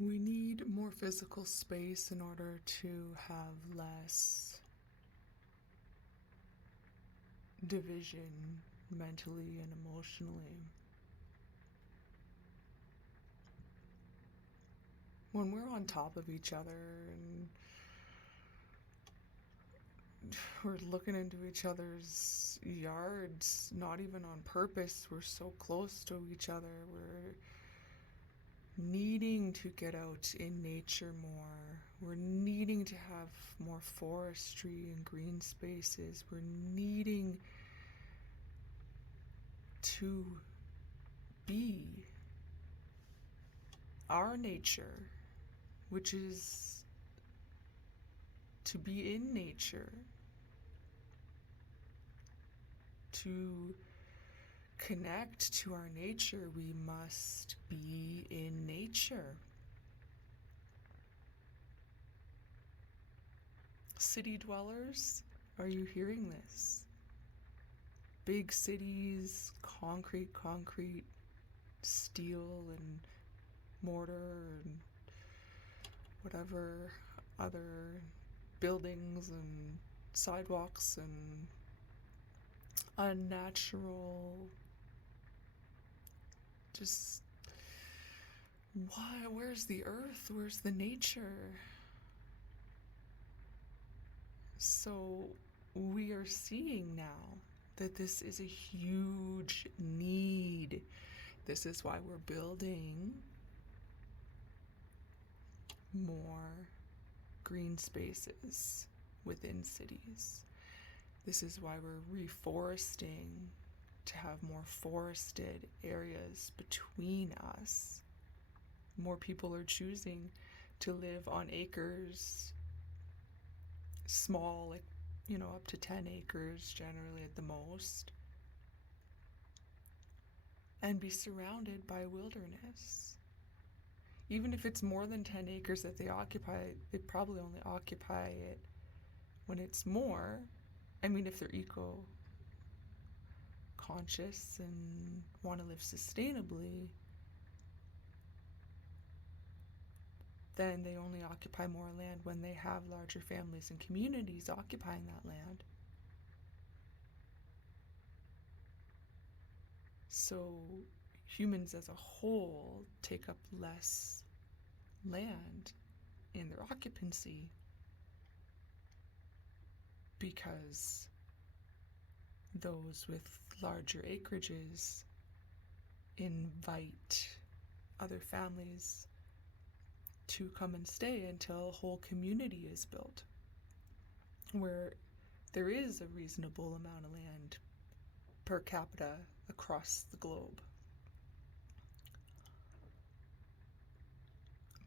We need more physical space in order to have less division mentally and emotionally. When we're on top of each other and we're looking into each other's yards, not even on purpose, we're so close to each other, we're needing to get out in nature more. We're needing to have more forestry and green spaces. We're needing to be our nature, which is to be in nature, to connect to our nature. We must be in nature. City dwellers, are you hearing this? Big cities, concrete, steel and mortar and whatever other buildings and sidewalks and unnatural, just why? Where's the earth? Where's the nature? So we are seeing now that this is a huge need. This is why we're building more green spaces within cities. This is why we're reforesting to have more forested areas between us. More people are choosing to live on acres, small, like, up to 10 acres generally at the most, and be surrounded by wilderness. Even if it's more than 10 acres that they occupy, they probably only occupy it when it's more. I mean, if they're eco-conscious and want to live sustainably, then they only occupy more land when they have larger families and communities occupying that land. So humans as a whole take up less land in their occupancy because those with larger acreages invite other families to come and stay until a whole community is built where there is a reasonable amount of land per capita across the globe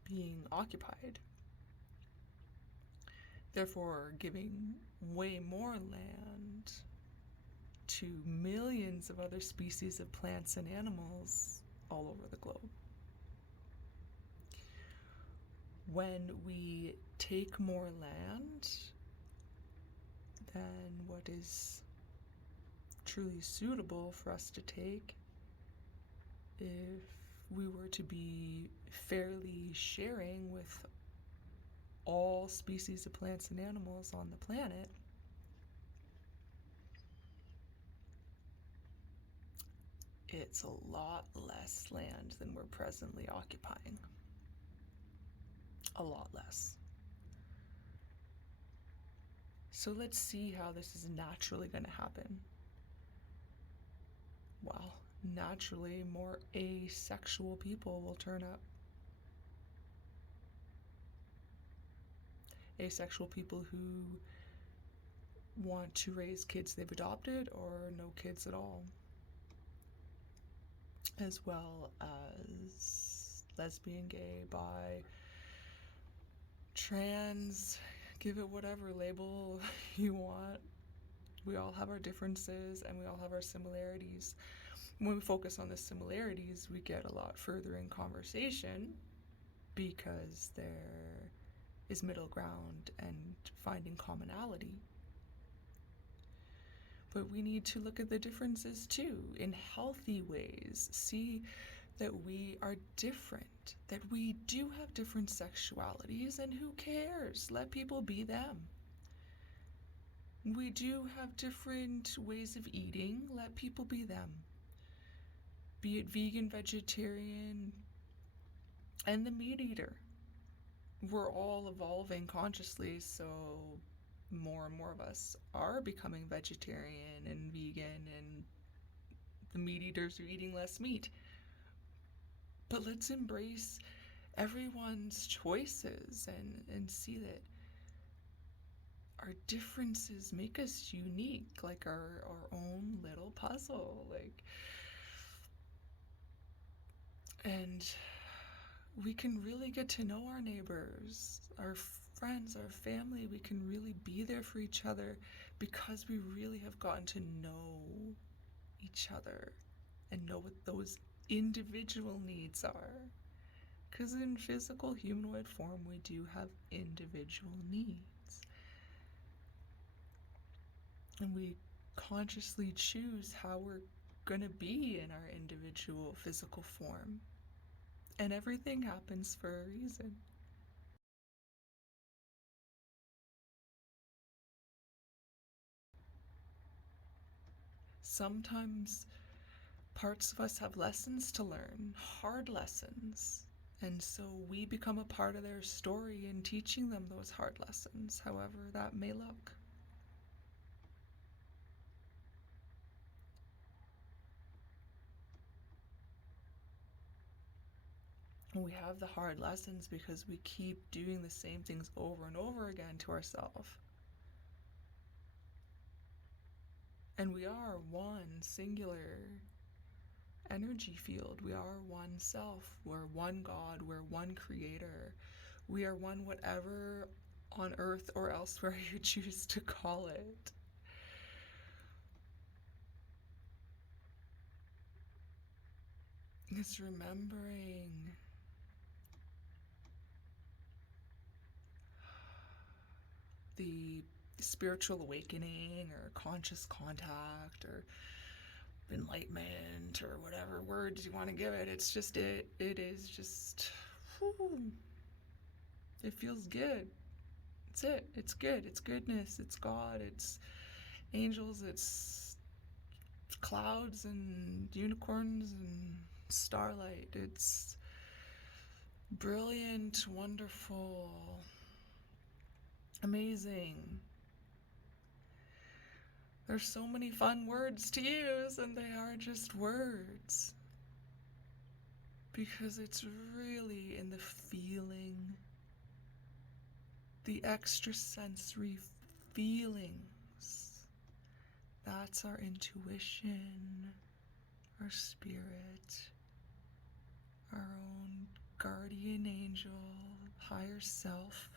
being occupied, therefore giving way more land to millions of other species of plants and animals all over the globe. When we take more land than what is truly suitable for us to take, if we were to be fairly sharing with all species of plants and animals on the planet, it's a lot less land than we're presently occupying. A lot less. So let's see how this is naturally going to happen. Well, naturally, more asexual people will turn up. Asexual people who want to raise kids they've adopted or no kids at all, as well as lesbian, gay, bi, trans, give it whatever label you want. We all have our differences and we all have our similarities. When we focus on the similarities, we get a lot further in conversation because there is middle ground and finding commonality. But we need to look at the differences too, in healthy ways. See that we are different, that we do have different sexualities, and who cares? Let people be them. We do have different ways of eating, let people be them. Be it vegan, vegetarian, and the meat eater. We're all evolving consciously, so more and more of us are becoming vegetarian and vegan, and the meat eaters are eating less meat. But let's embrace everyone's choices and see that our differences make us unique, like our own little puzzle. And we can really get to know our neighbors, our friends, our family. We can really be there for each other because we really have gotten to know each other and know what those individual needs are. Because in physical humanoid form, we do have individual needs. And we consciously choose how we're going to be in our individual physical form. And everything happens for a reason. Sometimes parts of us have lessons to learn, hard lessons. And so we become a part of their story in teaching them those hard lessons, however that may look. We have the hard lessons because we keep doing the same things over and over again to ourselves. And we are one singular energy field. We are one self. We're one God. We're one creator. We are one whatever on earth or elsewhere you choose to call it. It's remembering the spiritual awakening or conscious contact or enlightenment or whatever words you want to give it. It's just it is just whew, it feels good. It's it. It's good. It's goodness. It's God. It's angels. It's clouds and unicorns and starlight. It's brilliant, wonderful, amazing. There's so many fun words to use, and they are just words. Because it's really in the feeling, the extrasensory feelings. That's our intuition, our spirit, our own guardian angel, higher self.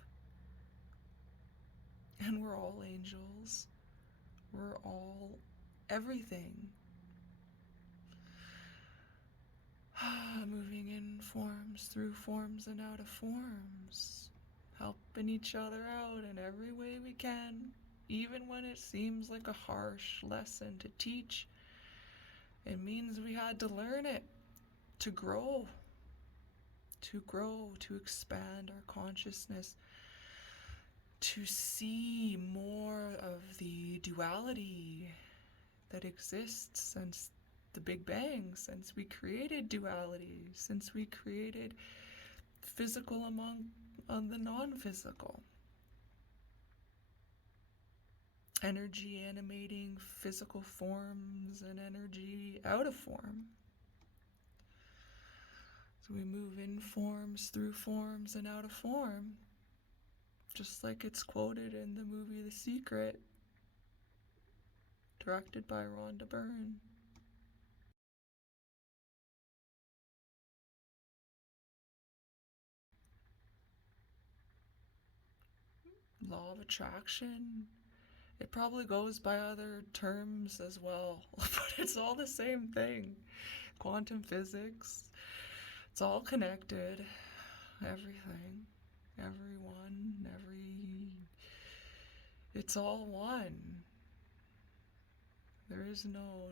And we're all angels. We're all everything. Moving in forms, through forms, and out of forms. Helping each other out in every way we can, even when it seems like a harsh lesson to teach. It means we had to learn it, to grow, to expand our consciousness, to see more of the duality that exists since the Big Bang, since we created duality, since we created physical among the non-physical. Energy animating physical forms and energy out of form. So we move in forms, through forms, and out of form. Just like it's quoted in the movie The Secret, directed by Rhonda Byrne. Law of attraction. It probably goes by other terms as well, but it's all the same thing. Quantum physics. It's all connected. Everything. Everyone. It's all one. There is no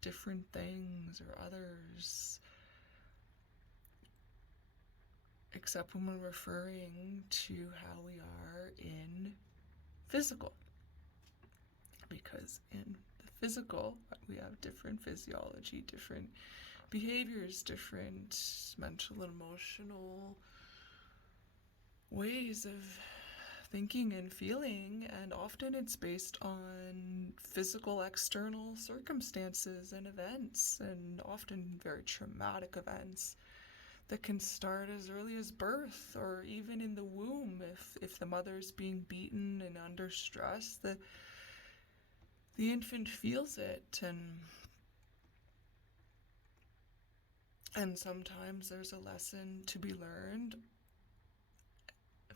different things or others, except when we're referring to how we are in physical. Because in the physical, we have different physiology, different behaviors, different mental and emotional ways of thinking and feeling, and often it's based on physical external circumstances and events, and often very traumatic events that can start as early as birth or even in the womb. If the mother's being beaten and under stress, the infant feels it, and sometimes there's a lesson to be learned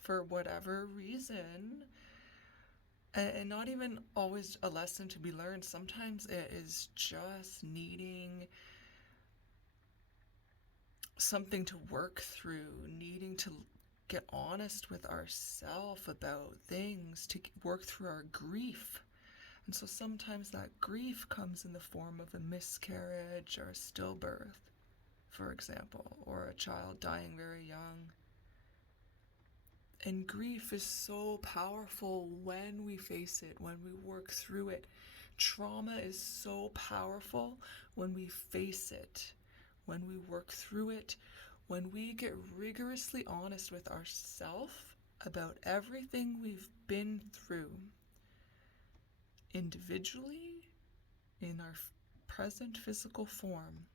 for whatever reason, and not even always a lesson to be learned. Sometimes it is just needing something to work through, needing to get honest with ourselves about things, to work through our grief. And so sometimes that grief comes in the form of a miscarriage or a stillbirth, for example, or a child dying very young. And grief is so powerful when we face it, when we work through it. Trauma is so powerful when we face it, when we work through it, when we get rigorously honest with ourselves about everything we've been through, individually, in our present physical form,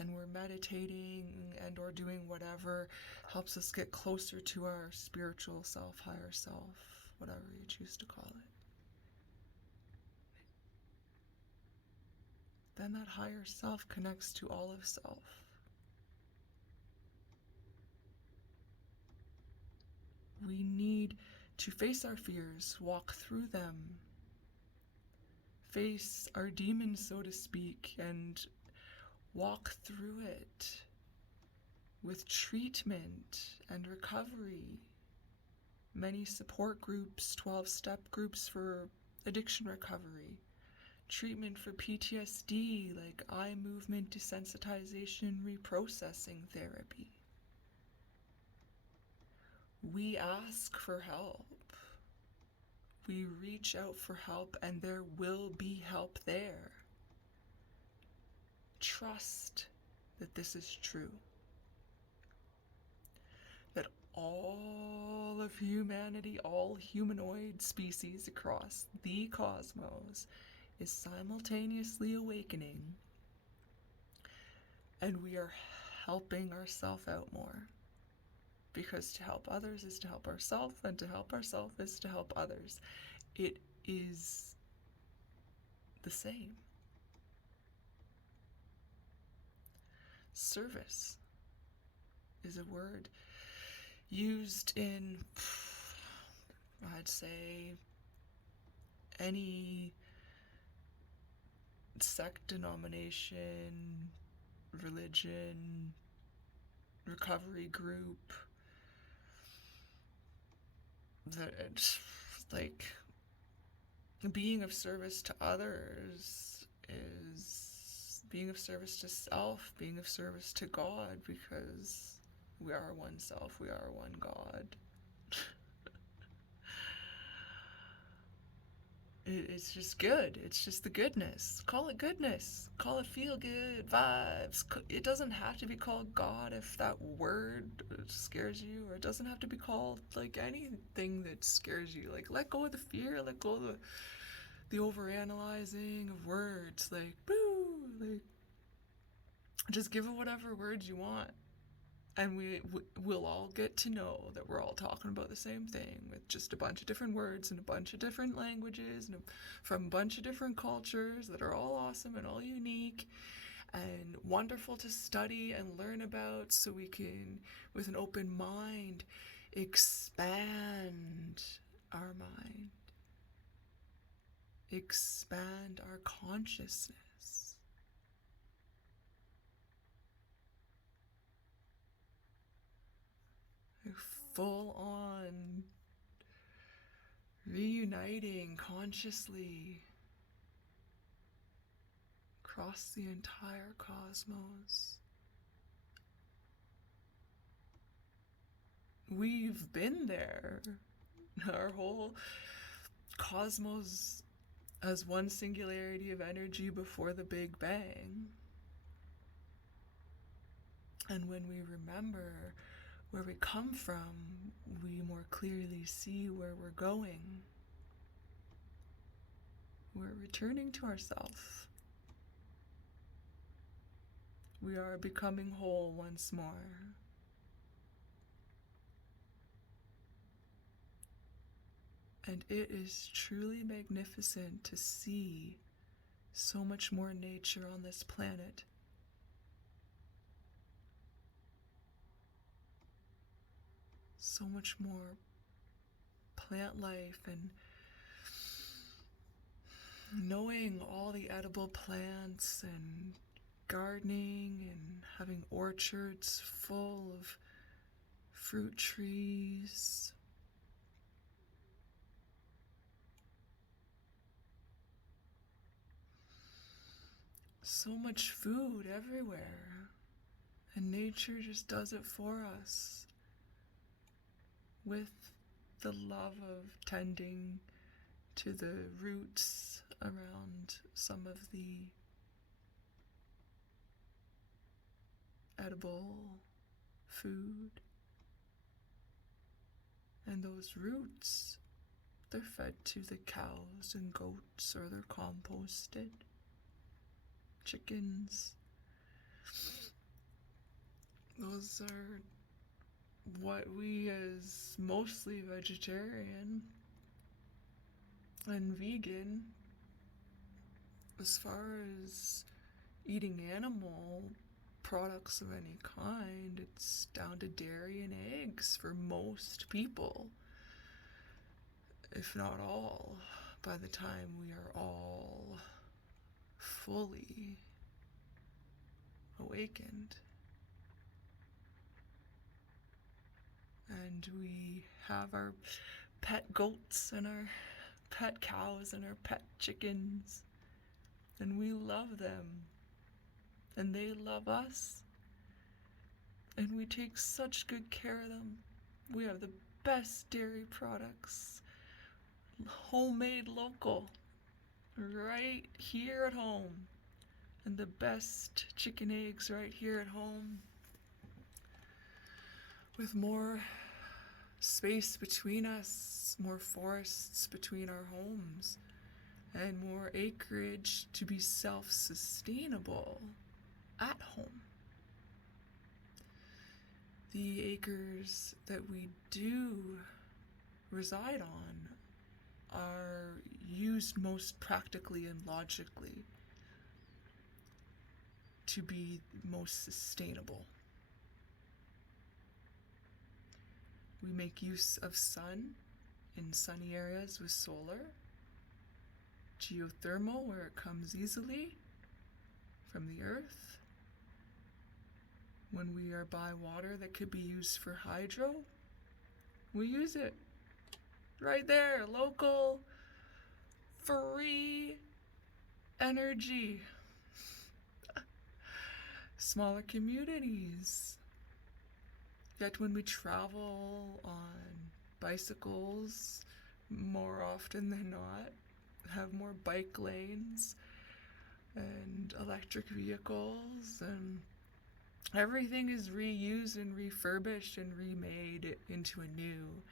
and we're meditating and or doing whatever helps us get closer to our spiritual self, higher self, whatever you choose to call it, then that higher self connects to all of self. We need to face our fears, walk through them, face our demons, so to speak, and walk through it with treatment and recovery. Many support groups, 12-step groups for addiction recovery, treatment for PTSD like eye movement desensitization reprocessing therapy. We ask for help. We reach out for help, and there will be help there. Trust that this is true. That all of humanity, all humanoid species across the cosmos is simultaneously awakening, and we are helping ourselves out more. Because to help others is to help ourselves, and to help ourselves is to help others. It is the same. Service is a word used in, I'd say, any sect, denomination, religion, recovery group. That, like, being of service to others is being of service to self, being of service to God, because we are one self, we are one God. It's just good. It's just the goodness. Call it goodness. Call it feel good vibes. It doesn't have to be called God if that word scares you, or it doesn't have to be called like anything that scares you. Like, let go of the fear, let go of the overanalyzing of words. Like, boo, like, just give it whatever words you want. And we'll all get to know that we're all talking about the same thing with just a bunch of different words and a bunch of different languages and from a bunch of different cultures that are all awesome and all unique and wonderful to study and learn about, so we can, with an open mind, expand our mind, expand our consciousness. Full on reuniting consciously across the entire cosmos. We've been there. Our whole cosmos as one singularity of energy before the Big Bang. And when we remember where we come from, we more clearly see where we're going. We're returning to ourselves. We are becoming whole once more. And it is truly magnificent to see so much more nature on this planet. So much more plant life, and knowing all the edible plants and gardening and having orchards full of fruit trees. So much food everywhere, and nature just does it for us with the love of tending to the roots around some of the edible food. And those roots, they're fed to the cows and goats, or they're composted. Chickens. Those are what we, as mostly vegetarian and vegan, as far as eating animal products of any kind, it's down to dairy and eggs for most people, if not all, by the time we are all fully awakened. And we have our pet goats and our pet cows and our pet chickens, and we love them, and they love us, and we take such good care of them. We have the best dairy products, homemade, local, right here at home, and the best chicken eggs right here at home, with more space between us, more forests between our homes, and more acreage to be self-sustainable at home. The acres that we do reside on are used most practically and logically to be most sustainable. We make use of sun in sunny areas with solar, geothermal where it comes easily from the earth. When we are by water that could be used for hydro, we use it right there, local, free energy. Smaller communities. Yet when we travel on bicycles, more often than not, have more bike lanes and electric vehicles, and everything is reused and refurbished and remade into a new.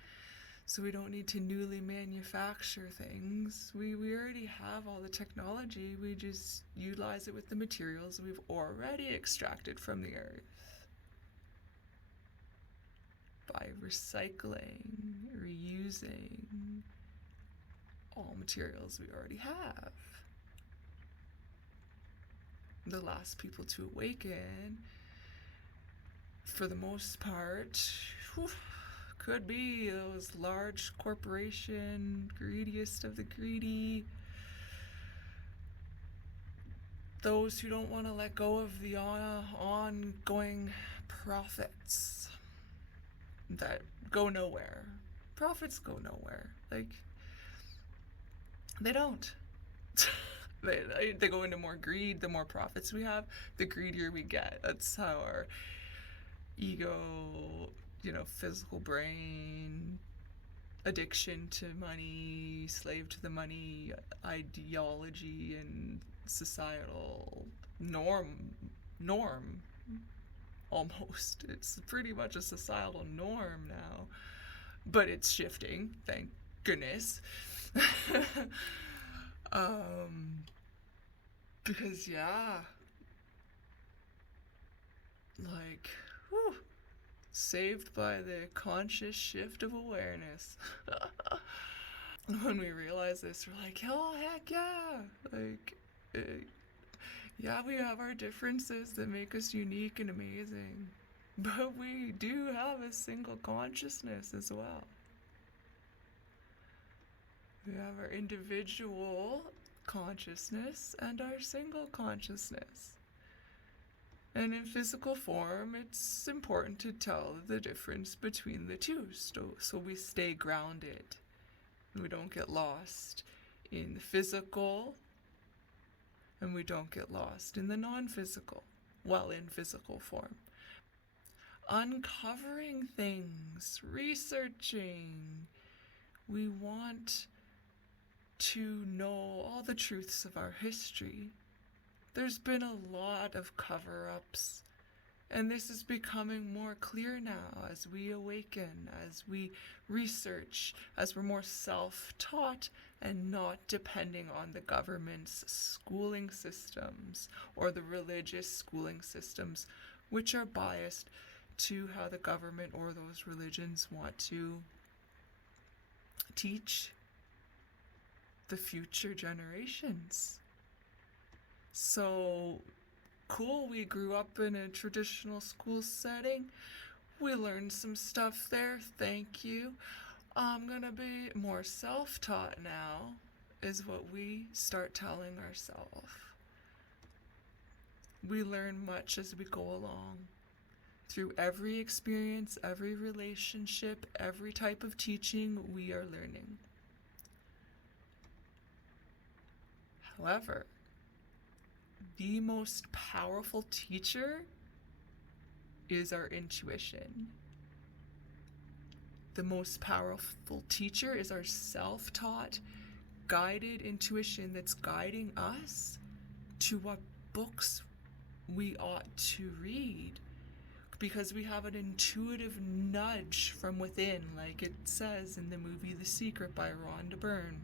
So we don't need to newly manufacture things. We already have all the technology. We just utilize it with the materials we've already extracted from the earth. By recycling, reusing all materials we already have. The last people to awaken, for the most part, could be those large corporation, greediest of the greedy, those who don't want to let go of the ongoing profits that go nowhere. Profits go nowhere. Like, they don't. They go into more greed. The more profits we have, the greedier we get. That's how our ego, physical brain, addiction to money, slave to the money ideology, and societal norm almost. It's pretty much a societal norm now, but it's shifting, thank goodness. Because like, whew, saved by the conscious shift of awareness. When we realize this, we're like, oh, heck yeah! Like, yeah, we have our differences that make us unique and amazing, but we do have a single consciousness as well. We have our individual consciousness and our single consciousness. And in physical form, it's important to tell the difference between the two, so we stay grounded and we don't get lost in the physical and we don't get lost in the non-physical, while in physical form. Uncovering things, researching. We want to know all the truths of our history. There's been a lot of cover-ups, and this is becoming more clear now as we awaken, as we research, as we're more self-taught and not depending on the government's schooling systems or the religious schooling systems, which are biased to how the government or those religions want to teach the future generations. So cool, we grew up in a traditional school setting. We learned some stuff there, thank you. I'm gonna be more self-taught now, is what we start telling ourselves. We learn much as we go along. Through every experience, every relationship, every type of teaching, we are learning. However, the most powerful teacher is our intuition. The most powerful teacher is our self-taught, guided intuition that's guiding us to what books we ought to read, because we have an intuitive nudge from within, like it says in the movie The Secret by Rhonda Byrne.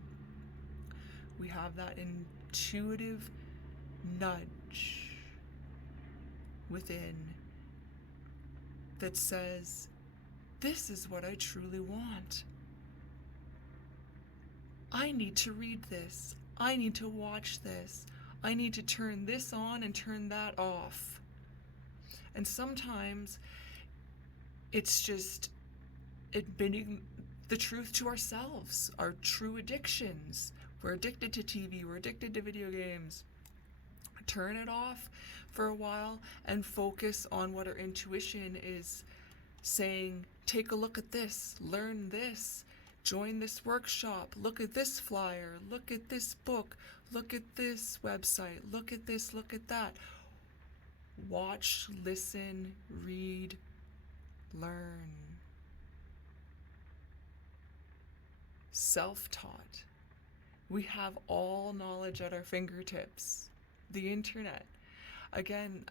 We have that intuitive nudge within that says, this is what I truly want. I need to read this. I need to watch this. I need to turn this on and turn that off. And sometimes it's just admitting the truth to ourselves, our true addictions. We're addicted to TV, we're addicted to video games. Turn it off for a while and focus on what our intuition is saying. Take a look at this, learn this, join this workshop, look at this flyer, look at this book, look at this website, look at this, look at that. Watch, listen, read, learn. Self-taught. We have all knowledge at our fingertips. The internet. Again,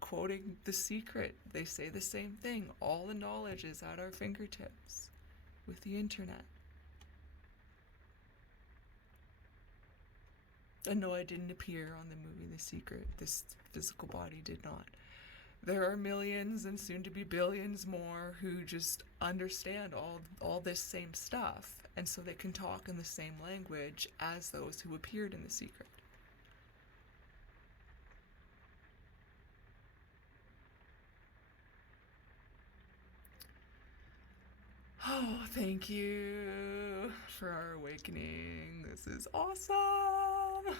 quoting The Secret, they say the same thing. All the knowledge is at our fingertips with the internet. And no, I didn't appear on the movie The Secret. This physical body did not. There are millions and soon to be billions more who just understand all this same stuff, and so they can talk in the same language as those who appeared in The Secret. Oh, thank you for our awakening. This is awesome.